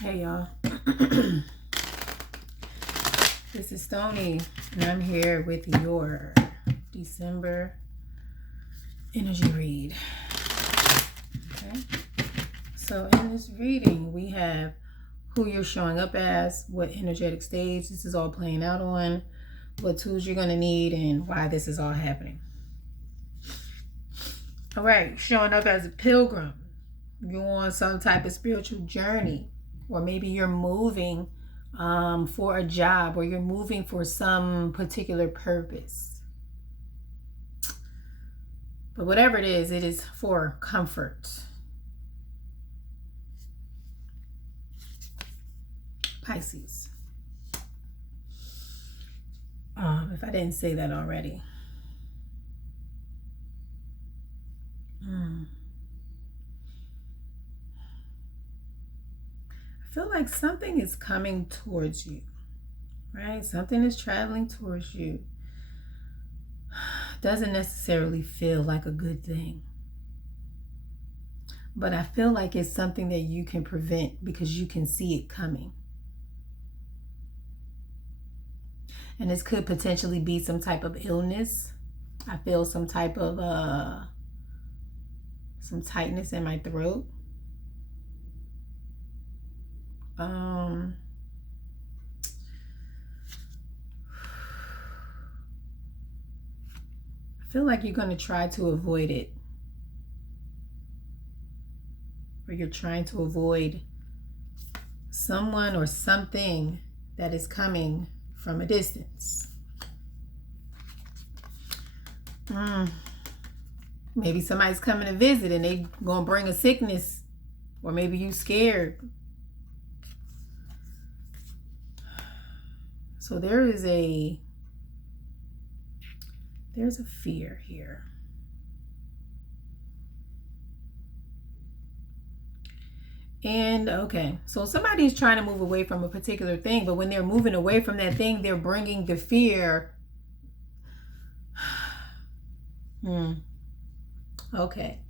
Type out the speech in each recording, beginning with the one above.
Hey y'all, this is Stony, and I'm here with your December energy read. Okay, so in this reading, we have who you're showing up as, what energetic stage this is all playing out on, what tools you're going to need, and why this is all happening. All right, showing up as a pilgrim. You're on some type of spiritual journey, or maybe you're moving for a job, or you're moving for some particular purpose. But whatever it is for comfort. Pisces. If I didn't say that already. I feel like something is coming towards you, right? Something is traveling towards you. Doesn't necessarily feel like a good thing. But I feel like it's something that you can prevent because you can see it coming. And this could potentially be some type of illness. I feel some type of some tightness in my throat. I feel like you're going to try to avoid it. Or you're trying to avoid someone or something that is coming from a distance. Maybe somebody's coming to visit and they gonna bring a sickness, or maybe you scared. So there's a fear here. And okay, so somebody's trying to move away from a particular thing, but when they're moving away from that thing, they're bringing the fear. Okay.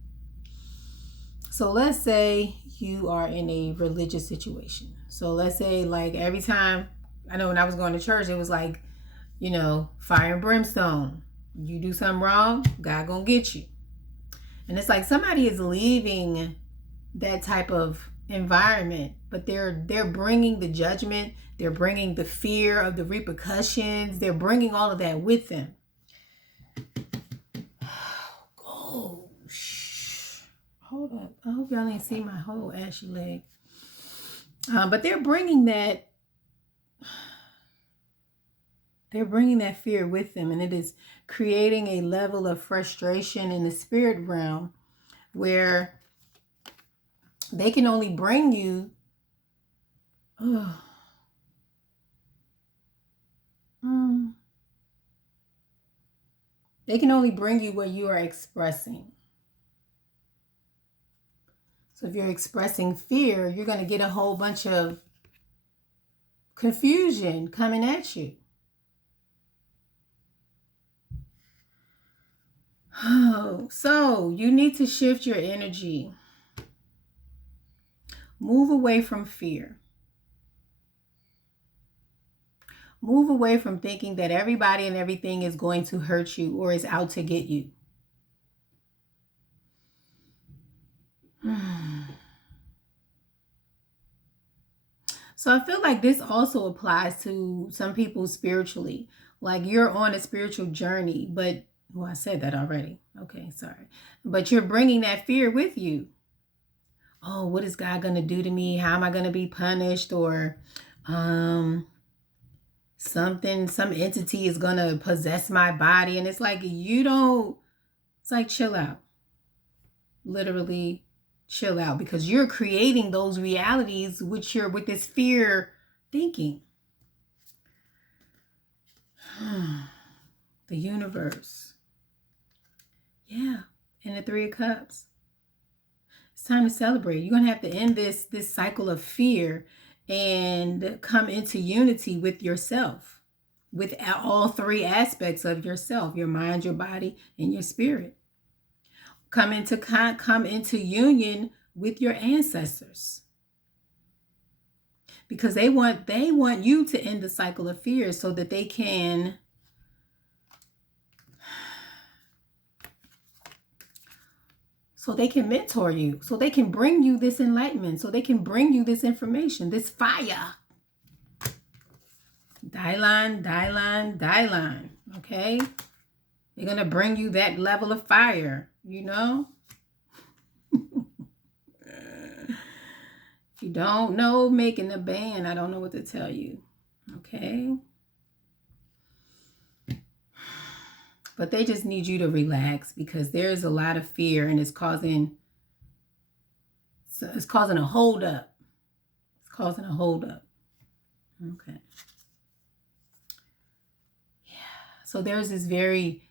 So let's say you are in a religious situation. So let's say, like, every time, I know when I was going to church, it was like, you know, fire and brimstone. You do something wrong, God gonna get you. And it's like somebody is leaving that type of environment, but they're bringing the judgment, they're bringing the fear of the repercussions, they're bringing all of that with them. Oh, hold up, I hope y'all didn't see my whole ashy leg. But they're bringing that fear with them, and it is creating a level of frustration in the spirit realm where they can only bring you they can only bring you what you are expressing. So if you're expressing fear, you're going to get a whole bunch of confusion coming at you. Oh, so you need to shift your energy. Move away from fear. Move away from thinking that everybody and everything is going to hurt you or is out to get you. So I feel like this also applies to some people spiritually. Like you're on a spiritual journey, but, well, I said that already. Okay, sorry. But you're bringing that fear with you. Oh, what is God going to do to me? How am I going to be punished? Or some entity is going to possess my body. And it's like, it's like, chill out. Literally chill out, because you're creating those realities with this fear thinking. The universe. Yeah. And the Three of Cups. It's time to celebrate. You're going to have to end this cycle of fear and come into unity with yourself, with all three aspects of yourself: your mind, your body, and your spirit. Come into union with your ancestors. because they want you to end the cycle of fear so that they can mentor you, so they can bring you this enlightenment, so they can bring you this information, this fire. Dylan. Okay? They're going to bring you that level of fire, you know? If you don't know making a band, I don't know what to tell you. Okay? But they just need you to relax, because there's a lot of fear, and it's causing a holdup. It's causing a holdup. Okay. So there's this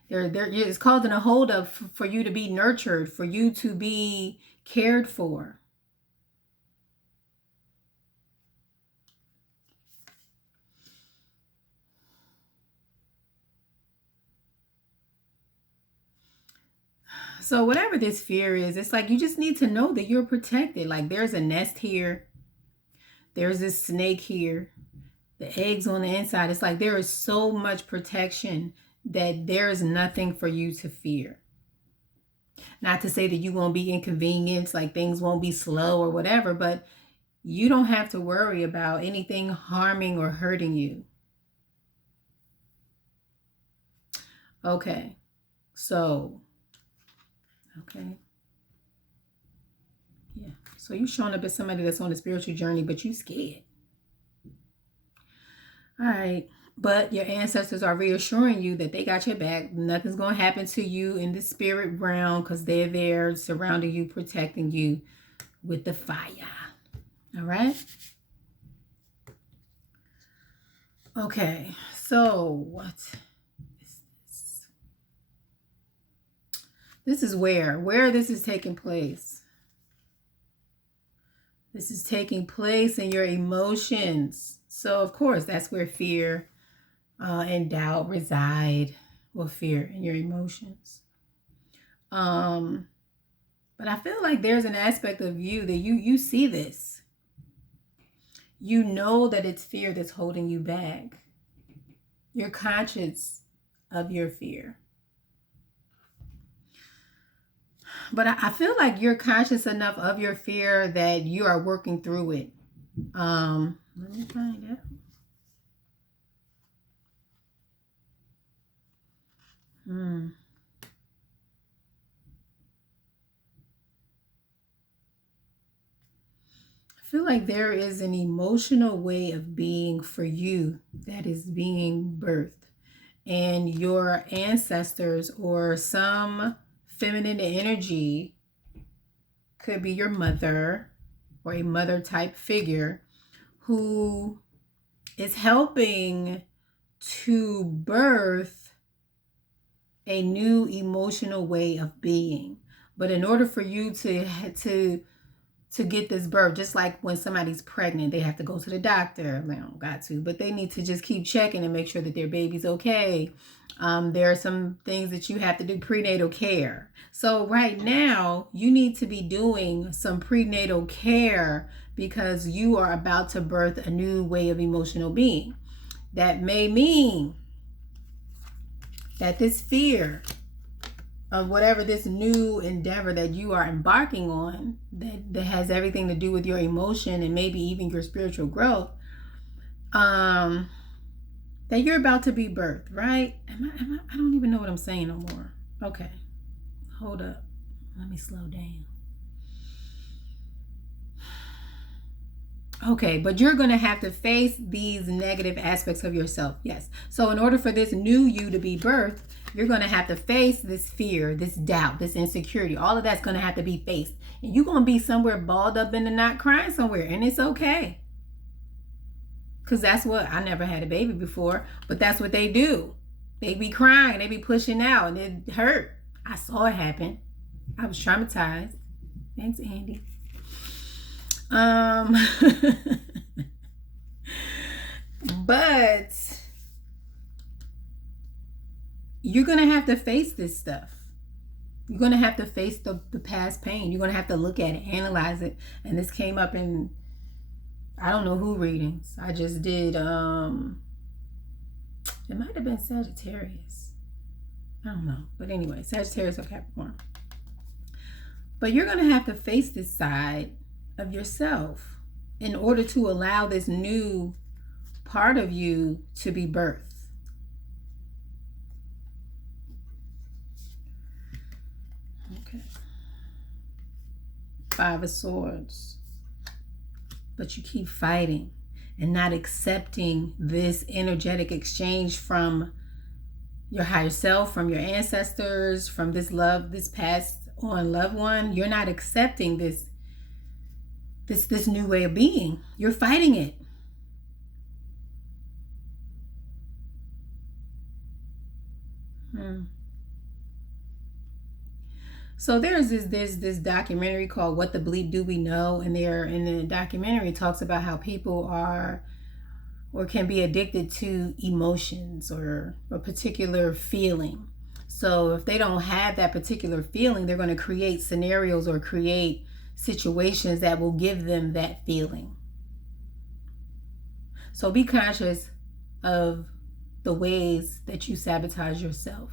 it's causing a holdup for you to be nurtured, for you to be cared for. So whatever this fear is, it's like you just need to know that you're protected. Like there's a nest here. There's this snake here. The eggs on the inside. It's like there is so much protection that there is nothing for you to fear. Not to say that you won't be inconvenienced, like things won't be slow or whatever, but you don't have to worry about anything harming or hurting you. Okay. So, okay. Yeah. So you're showing up as somebody that's on a spiritual journey, but you scared. All right. But your ancestors are reassuring you that they got your back. Nothing's going to happen to you in the spirit realm, because they're there surrounding you, protecting you with the fire. All right. Okay. So what is this? This is where this is taking place. This is taking place in your emotions. So, of course, that's where fear and doubt reside. Well, fear and your emotions. But I feel like there's an aspect of you that you see this. You know that it's fear that's holding you back. You're conscious of your fear. But I feel like you're conscious enough of your fear that you are working through it. Let me find out. I feel like there is an emotional way of being for you that is being birthed. And your ancestors or some feminine energy, could be your mother or a mother type figure, who is helping to birth a new emotional way of being. But in order for you to get this birth, just like when somebody's pregnant, they have to go to the doctor. They don't got to, but they need to just keep checking and make sure that their baby's okay. There are some things that you have to do, prenatal care. So right now, you need to be doing some prenatal care, because you are about to birth a new way of emotional being. That may mean that this fear of whatever this new endeavor that you are embarking on, that has everything to do with your emotion and maybe even your spiritual growth, that you're about to be birthed, right? I don't even know what I'm saying no more. Okay, hold up. Let me slow down. Okay, but you're going to have to face these negative aspects of yourself. Yes. So in order for this new you to be birthed, you're going to have to face this fear, this doubt, this insecurity. All of that's going to have to be faced. And you're going to be somewhere balled up in the knot crying somewhere. And it's okay. Because that's what, I never had a baby before, but that's what they do. They be crying. They be pushing out. And it hurt. I saw it happen. I was traumatized. Thanks, Andy. But you're going to have to face this stuff. You're going to have to face the past pain. You're going to have to look at it, analyze it. And this came up in I don't know who readings. I just did, it might have been Sagittarius. I don't know. But anyway, Sagittarius or Capricorn. But you're going to have to face this side of yourself in order to allow this new part of you to be birthed. Okay. 5 of Swords. But you keep fighting and not accepting this energetic exchange from your higher self, from your ancestors, from this love, this past on loved one. You're not accepting this new way of being. You're fighting it. So there's this documentary called What the Bleep Do We Know? And there in the documentary talks about how people are or can be addicted to emotions or a particular feeling. So if they don't have that particular feeling, they're going to create scenarios or create situations that will give them that feeling. So be conscious of the ways that you sabotage yourself,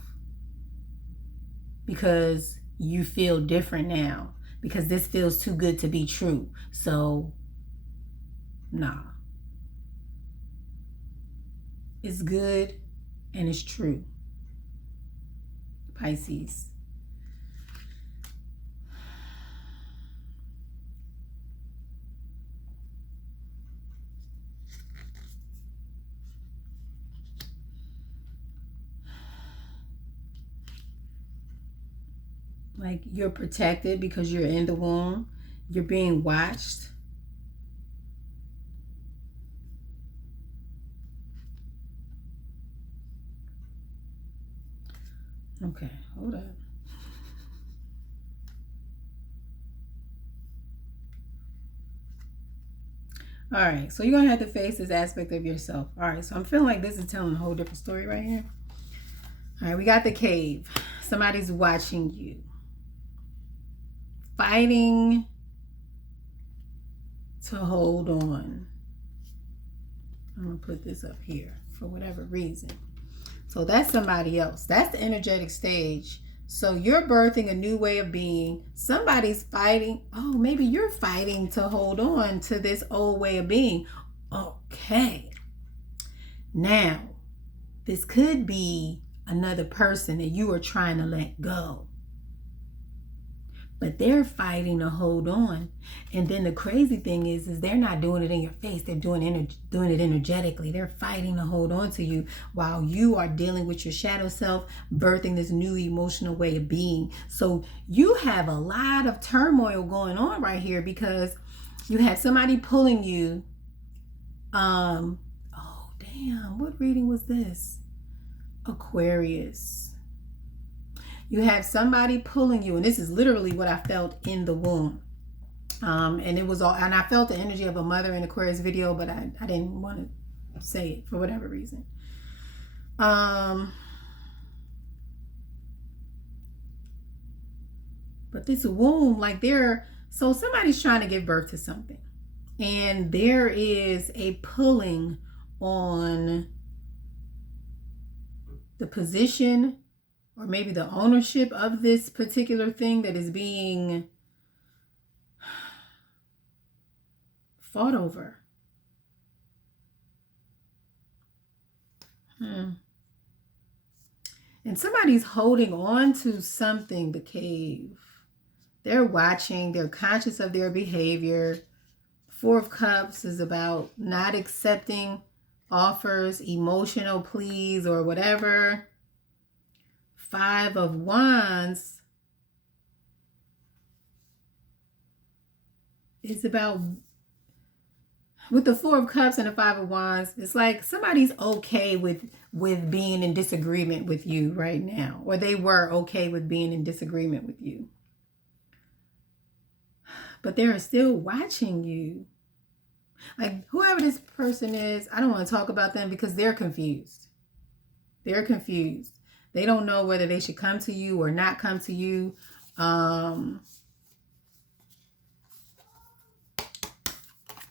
because you feel different now, because this feels too good to be true. So, nah. It's good and it's true. Pisces. Like, you're protected because you're in the womb. You're being watched. Okay, hold up. All right, so you're going to have to face this aspect of yourself. All right, so I'm feeling like this is telling a whole different story right here. All right, we got the cave. Somebody's watching you. Fighting to hold on. I'm going to put this up here for whatever reason. So that's somebody else. That's the energetic stage. So you're birthing a new way of being. Somebody's fighting. Oh, maybe you're fighting to hold on to this old way of being. Okay. Now, this could be another person that you are trying to let go. But they're fighting to hold on. And then the crazy thing is they're not doing it in your face. They're doing it energetically. They're fighting to hold on to you while you are dealing with your shadow self, birthing this new emotional way of being. So you have a lot of turmoil going on right here, because you have somebody pulling you. Oh, damn. What reading was this? Aquarius. You have somebody pulling you, and this is literally what I felt in the womb. And it was all, and I felt the energy of a mother in Aquarius video, but I didn't want to say it for whatever reason. But this womb, like so somebody's trying to give birth to something, and there is a pulling on the position or maybe the ownership of this particular thing that is being fought over. And somebody's holding on to something, the cave. They're watching, they're conscious of their behavior. 4 of Cups is about not accepting offers, emotional pleas, or whatever. 5 of Wands is about, with the 4 of Cups and the 5 of Wands, it's like somebody's okay with being in disagreement with you right now, or they were okay with being in disagreement with you. But they're still watching you. Like, whoever this person is, I don't want to talk about them because they're confused. They're confused. They don't know whether they should come to you or not come to you.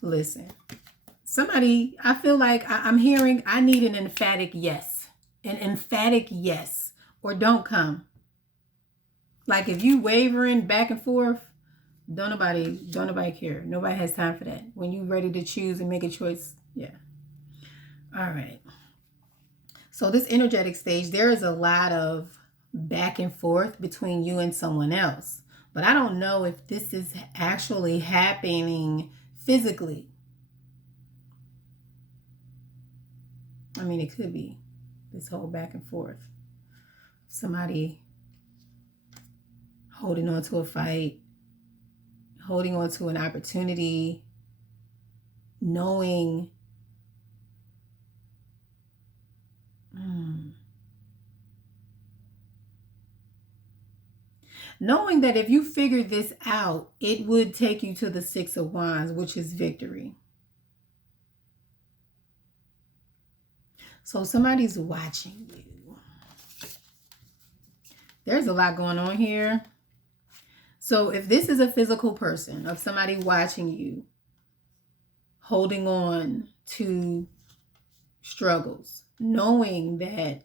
Listen, somebody, I feel like I'm hearing, I need an emphatic yes. An emphatic yes. Or don't come. Like if you wavering back and forth, don't nobody care. Nobody has time for that. When you ready to choose and make a choice, yeah. All right. So this energetic stage, there is a lot of back and forth between you and someone else. But I don't know if this is actually happening physically. I mean, it could be this whole back and forth. Somebody holding on to a fight, holding on to an opportunity, knowing knowing that if you figured this out, it would take you to the Six of Wands, which is victory. So somebody's watching you. There's a lot going on here. So if this is a physical person, of somebody watching you, holding on to struggles, knowing that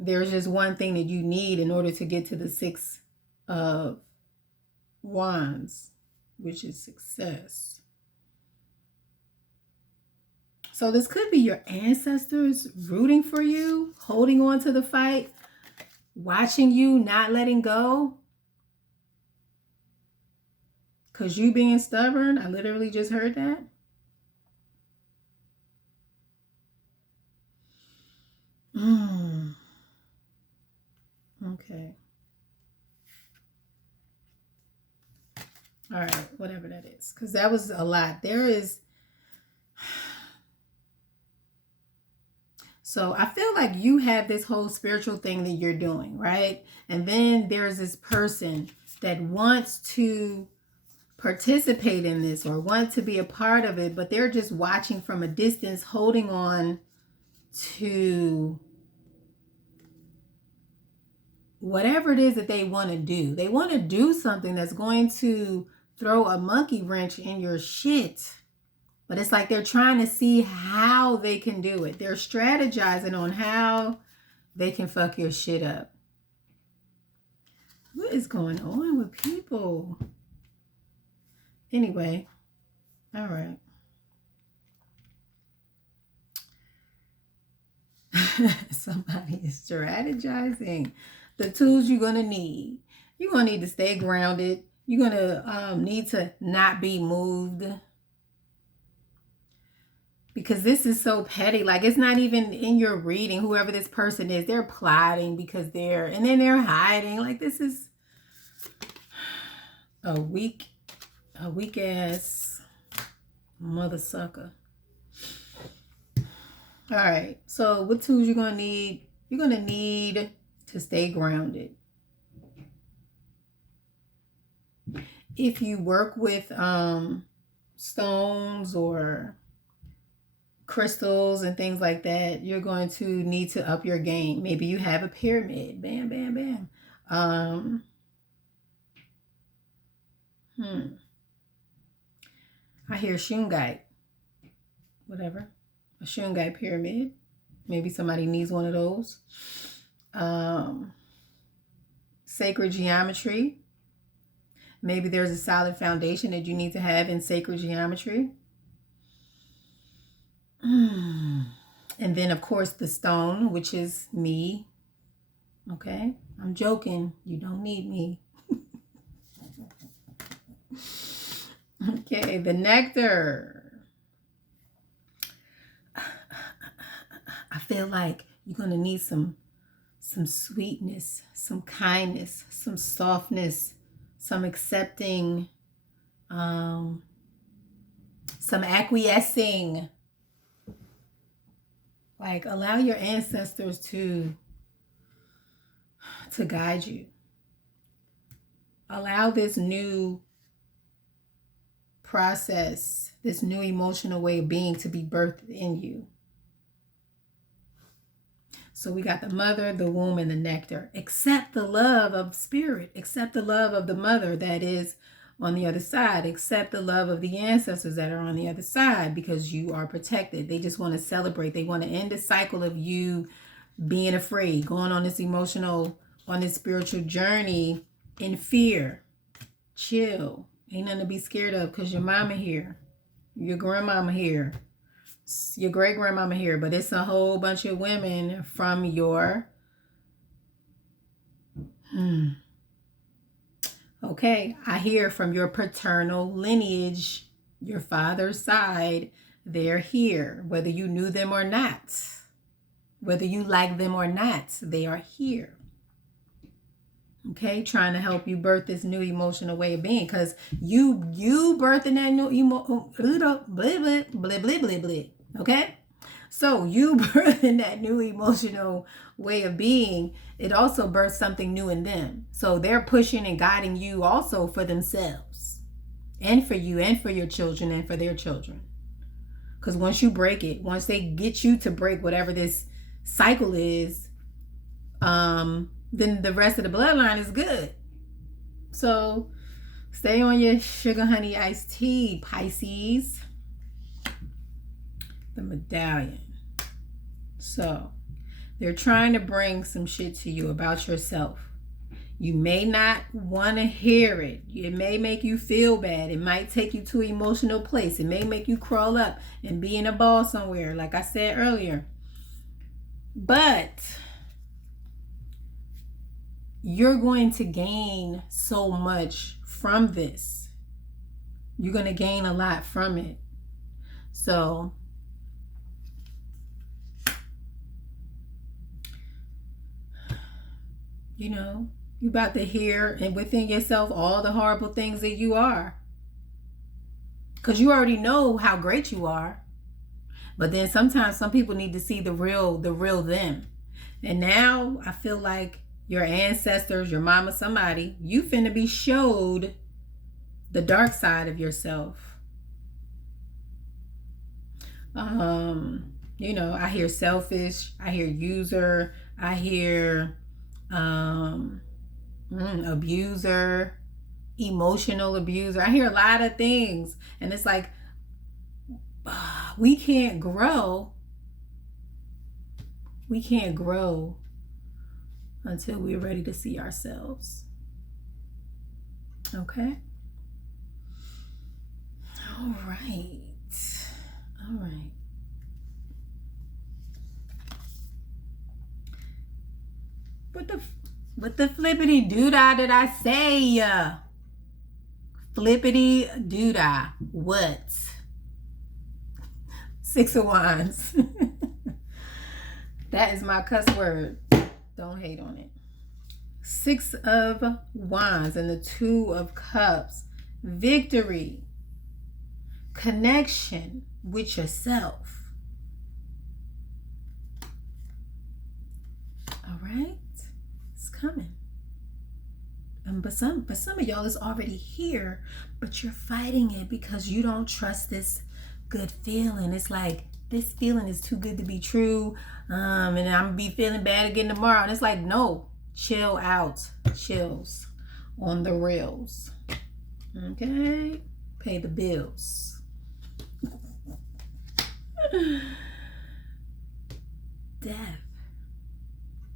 there's just one thing that you need in order to get to the Six of Wands, which is success. So this could be your ancestors rooting for you, holding on to the fight, watching you, not letting go. Because you being stubborn, I literally just heard that. Okay. All right, whatever that is. Because that was a lot. There is... So I feel like you have this whole spiritual thing that you're doing, right? And then there's this person that wants to participate in this or want to be a part of it, but they're just watching from a distance, holding on to whatever it is that they want to do. They want to do something that's going to throw a monkey wrench in your shit. But it's like they're trying to see how they can do it. They're strategizing on how they can fuck your shit up. What is going on with people? Anyway, all right. Somebody is strategizing. The tools you're going to need. You're going to need to stay grounded. You're going to need to not be moved. Because this is so petty. Like, it's not even in your reading. Whoever this person is, they're plotting because and then they're hiding. Like, this is a weak ass mother sucker. All right. So what tools you're going to need? You're going to need to stay grounded. If you work with stones or crystals and things like that, you're going to need to up your game. Maybe you have a pyramid. Bam, bam, bam. I hear shungite. Whatever. A shungite pyramid. Maybe somebody needs one of those. Sacred geometry. Maybe there's a solid foundation that you need to have in sacred geometry. And then, of course, the stone, which is me. Okay? I'm joking. You don't need me. Okay, the nectar. I feel like you're going to need some sweetness, some kindness, some softness, some accepting, some acquiescing. Like, allow your ancestors to guide you. Allow this new process, this new emotional way of being to be birthed in you. So we got the mother, the womb, and the nectar. Accept the love of spirit. Accept the love of the mother that is on the other side. Accept the love of the ancestors that are on the other side because you are protected. They just want to celebrate. They want to end the cycle of you being afraid, going on this emotional, on this spiritual journey in fear. Chill. Ain't nothing to be scared of because your mama here, your grandmama here, your great grandmama here, but it's a whole bunch of women from your okay, I hear from your paternal lineage, your father's side, they're here, whether you knew them or not, whether you like them or not, they are here. Okay, trying to help you birth this new emotional way of being, because you birthing that new okay? So you birthing that new emotional way of being, it also births something new in them. So they're pushing and guiding you also for themselves and for you and for your children and for their children. Because once you break it, once they get you to break whatever this cycle is, then the rest of the bloodline is good. So stay on your sugar honey iced tea, Pisces. The medallion. So they're trying to bring some shit to you about yourself. You may not want to hear it. It may make you feel bad. It might take you to an emotional place. It may make you crawl up and be in a ball somewhere, like I said earlier. But you're going to gain so much from this. You're going to gain a lot from it. So you know, you about to hear and within yourself all the horrible things that you are. Because you already know how great you are. But then sometimes some people need to see the real them. And now I feel like your ancestors, your mama, somebody, you finna be showed the dark side of yourself. You know, I hear selfish, I hear user, I hear abuser, emotional abuser. I hear a lot of things, and it's like we can't grow until we're ready to see ourselves. Okay, all right. What the flippity doodah did I say? Flippity doodah. What? 6 of Wands. That is my cuss word. Don't hate on it. 6 of Wands and the 2 of Cups. Victory. Connection with yourself. All right. Coming. But some of y'all is already here, but you're fighting it because you don't trust this good feeling. It's like this feeling is too good to be true, and I'm gonna be feeling bad again tomorrow. And it's like, no, chill out. Chills on the rails. Okay, pay the bills. Death.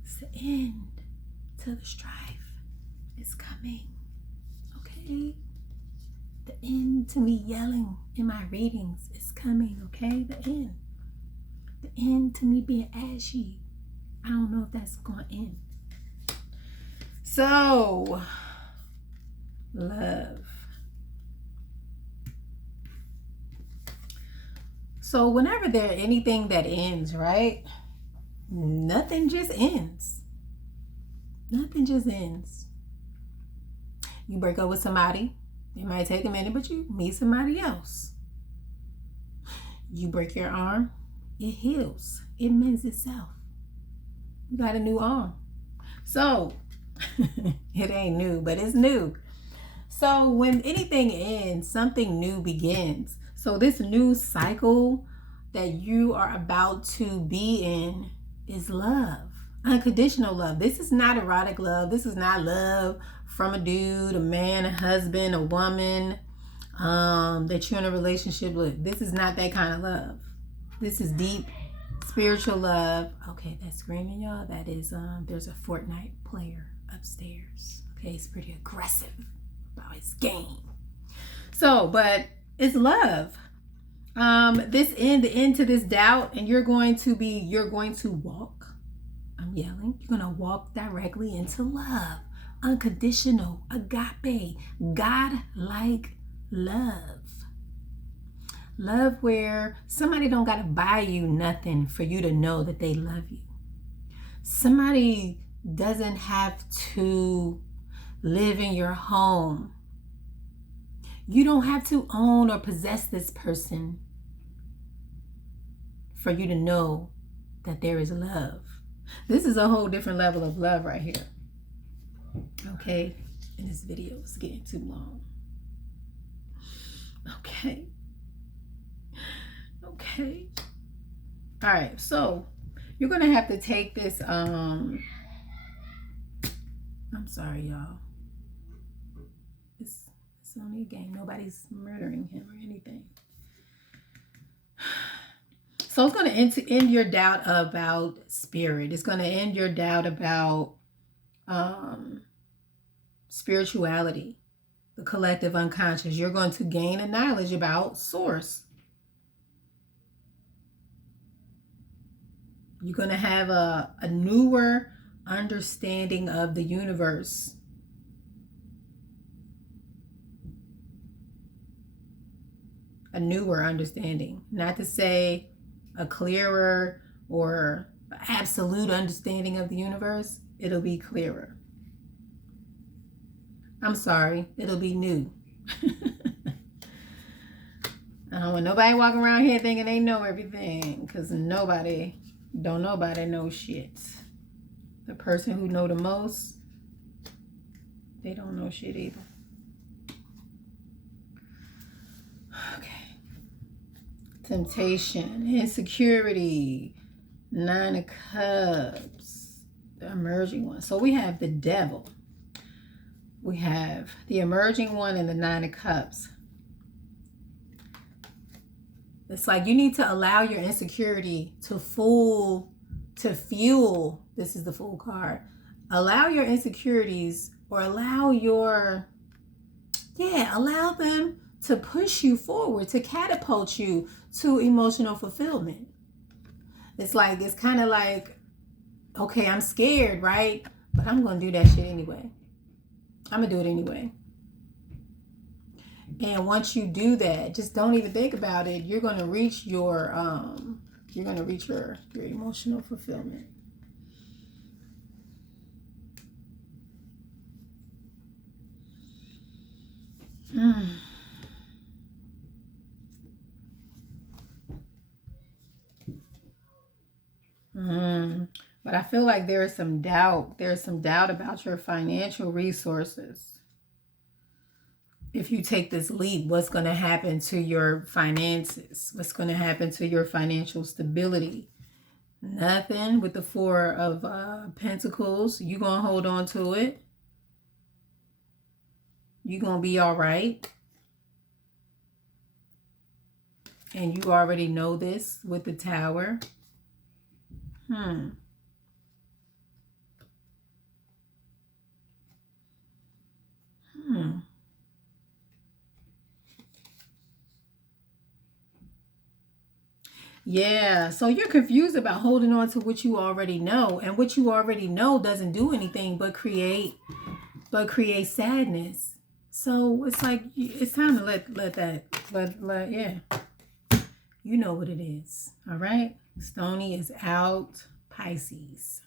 It's the end. To the strife is coming. Okay, the end to me yelling in my readings is coming. Okay, the end to me being ashy. I don't know if that's going to end. So love. So whenever there anything that ends, right, nothing just ends. Nothing just ends. You break up with somebody. It might take a minute, but you meet somebody else. You break your arm. It heals. It mends itself. You got a new arm. So, it ain't new, but it's new. So, when anything ends, something new begins. So, this new cycle that you are about to be in is love. Unconditional love. This is not erotic love. This is not love from a dude, a man, a husband, a woman, that you're in a relationship with. This is not that kind of love. This is deep spiritual love. Okay, that's screaming, y'all. That is, there's a Fortnite player upstairs. Okay, it's pretty aggressive about his game. So, but it's love. The end to this doubt, and you're going to walk. I'm yelling. You're going to walk directly into love. Unconditional, agape, God-like love. Love where somebody don't got to buy you nothing for you to know that they love you. Somebody doesn't have to live in your home. You don't have to own or possess this person for you to know that there is love. This is a whole different level of love right here. Okay, and this video is getting too long. Okay. All right, so you're gonna have to take this. I'm sorry, y'all. It's only a game. Nobody's murdering him or anything. So it's gonna end your doubt about spirit. It's gonna end your doubt about spirituality, the collective unconscious. You're going to gain a knowledge about source. You're going to have a newer understanding of the universe. A newer understanding. Not to say a clearer or absolute understanding of the universe. It'll be clearer. I'm sorry, it'll be new. I don't want nobody walking around here thinking they know everything, because nobody know shit. The person who know the most, they don't know shit either. Okay. Temptation, insecurity, 9 of Cups, the emerging one. So we have the devil. We have the emerging one and the 9 of Cups. It's like you need to allow your insecurity to fuel. This is the Fool card. Allow your insecurities, or allow them to push you forward, to catapult you to emotional fulfillment. It's kind of like, okay, I'm scared, right? But I'm going to do that shit anyway. I'm going to do it anyway. And once you do that, just don't even think about it. You're going to reach your emotional fulfillment. But I feel like there is some doubt. There's some doubt about your financial resources. If you take this leap, what's going to happen to your finances? What's going to happen to your financial stability? Nothing with the 4 of Pentacles. You're going to hold on to it. You're going to be all right. And you already know this with the Tower. Yeah, so you're confused about holding on to what you already know, and what you already know doesn't do anything but create sadness. So it's like it's time to let you know what it is. All right, Stony is out, Pisces.